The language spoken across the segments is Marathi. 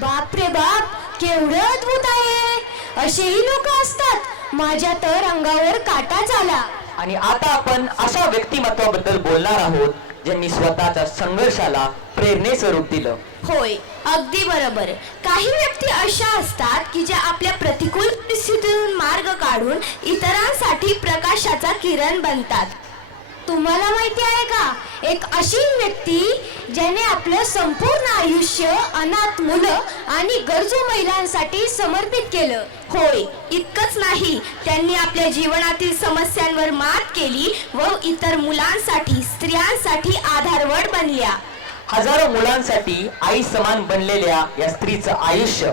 बाप रे बाप, केवढं अद्भुत आहे. असेही लोक असतात. माझ्या तर अंगावर काटाच आला. आणि आता आपण अशा व्यक्तिमत्वाबद्दल बोलणार आहोत ज्यांनी स्वतःच्या संघर्षाला प्रेरणेस्वरूप दिलं. होय, अगदी बरोबर. काही व्यक्ती अशा असतात की ज्या आपल्या प्रतिकूल परिस्थितीतून मार्ग काढून इतरांसाठी प्रकाशाचा किरण बनतात. तुम्हाला माहिती आहे का, एक अशी व्यक्ती ज्याने आपलं संपूर्ण आयुष्य अनाथ मुलं आणि गरजू महिलांसाठी समर्पित केलं. होय, इतकंच नाही, त्यांनी आपल्या जीवनातील समस्यांवर मात केली व इतर मुलांसाठी, स्त्रियांसाठी आधारवड बनल्या. हजारो मुलांसाठी आई समान बनलेल्या या स्त्रीचं आयुष्य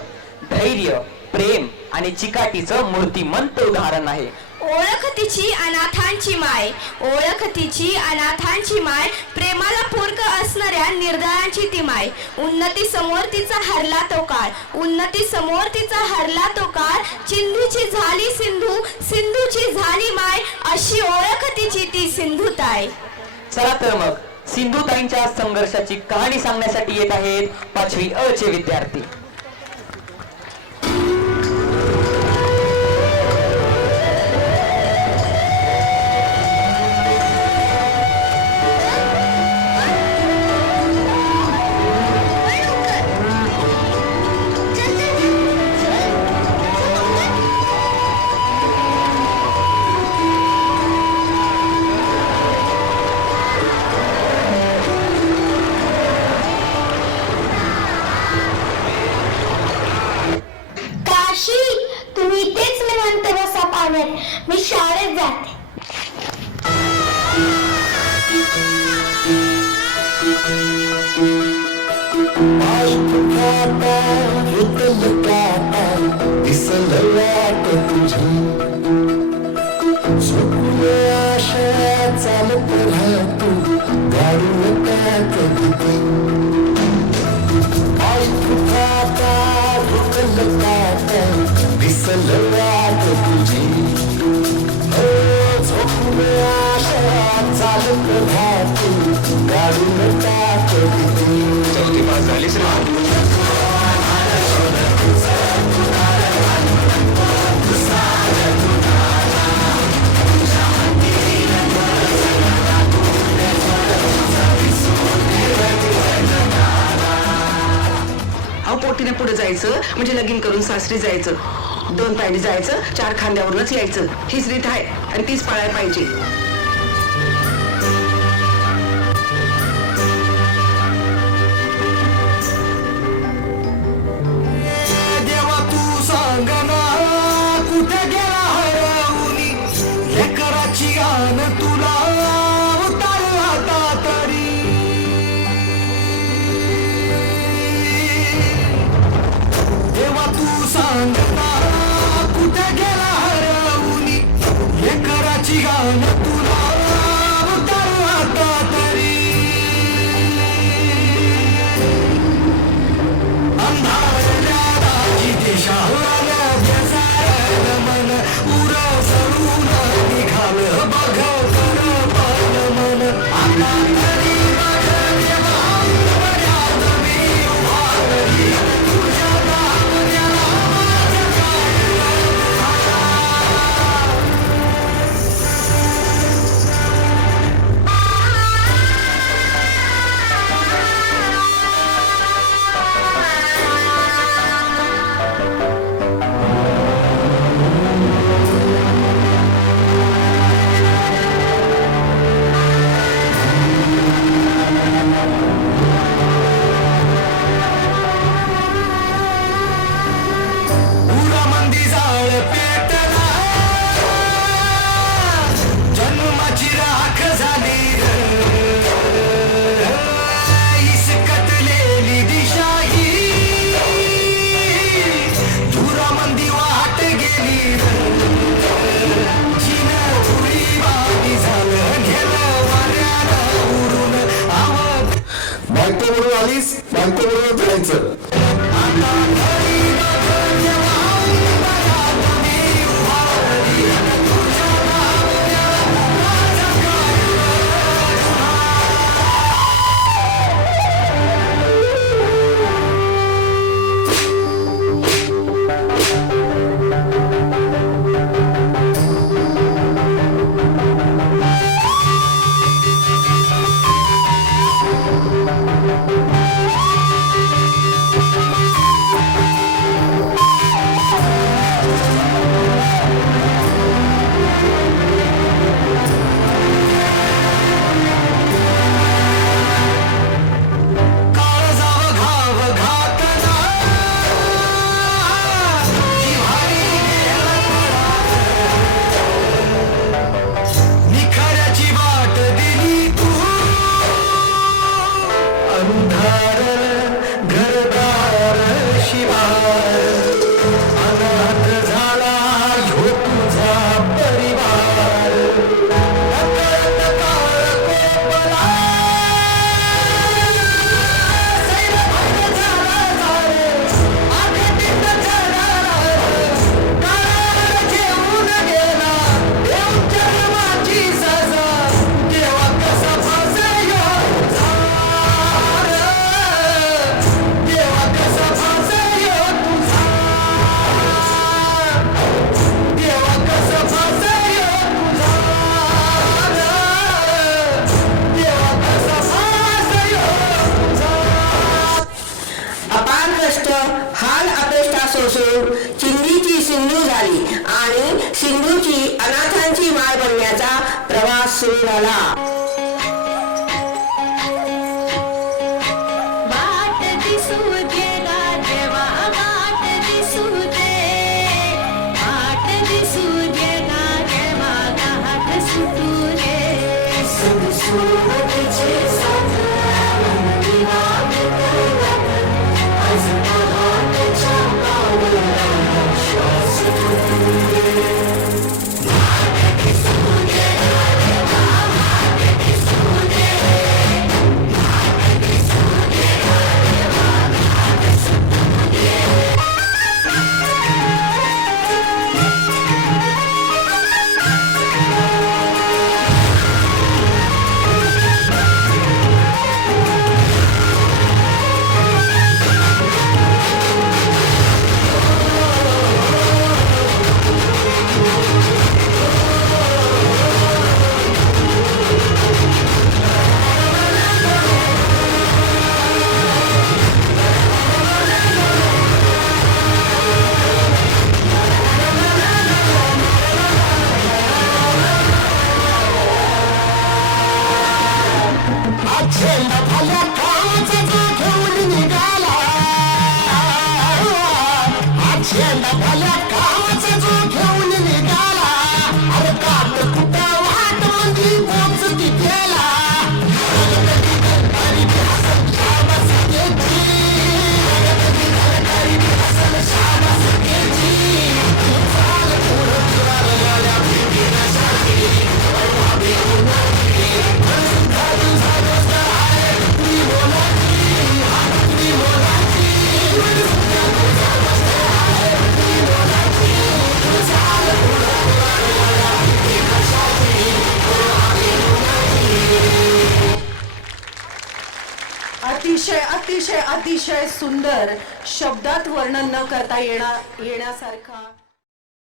धैर्य, प्रेम आणि चिकाटीचं मूर्तिमंत उदाहरण आहे. ओळख तिची अनाथांची माय, ओळख तिची अनाथांची माय, प्रेमाला पूरक असणाऱ्या निर्दयांची ती माय. उन्नती समोर तिचा हरला तो काळ, उन्नती समोर तिचा हरला तो काळ. चिंधूची झाली सिंधू, सिंधूची झाली माय, अशी ओळख तिची ती सिंधुताई. चला तर मग सिंधुताईंच्या संघर्षाची कहाणी सांगण्यासाठी येत आहेत 5वी अ चे विद्यार्थी. मी शाळेत जाते. चालत राहतो गाडून दिसल वाट तुझी झोपून आशा चालत राहतो गाडून टाक चौथी पास झालीच रे. पोटीने पुढे जायचं म्हणजे लगीन करून सासरी जायचं, 2 पायरी जायचं, 4 खांद्यावरूनच यायचं. हीच रीत आहे आणि तीच पाळायला पाहिजे. देवा तू सांग ना कुठे गेला हरवूनी लेकराची गान तुला उतार आता तरी. देवा तू सांग ना कुठे गेला हरवूनी लेकराची गान तुला उतार आता तरी. अंधारल्या राजी देशाला बेजारण मन उर सरून निघालं बघ कर पण मन. आता तरी बघ देवा अंतर्यात मी उभारली तुझ्या दावण्याला माझं काय उरामंदी जाळ पेटला जन्माची राख झाली इसकटलेली दिशाही धुरामंदी वाट गेली जिन धुळी वाणी झालं गेलं वाऱ्यानं उडून आवत. बायको म्हणून आलीस, बायको म्हणून जायचं. सोसून चिंधीची सिंधू झाली आणि सिंधूची अनाथांची माय बनण्याचा प्रवास सुरू झाला. वाट दिसू दे गा देवा, वाट दिसू दे, वाट दिसू दे गा देवा, घाट सुटू दे. झेंडा भल्या कामाचा जो घेऊन निघाला, झेंडा भल्या कामाचा जो घेऊन निघाला, अरे काट कुठं वाट मंदी पोचती गेला. अतिशय अतिशय अतिशय सुंदर, शब्दात वर्णन न करता येण्यासारखा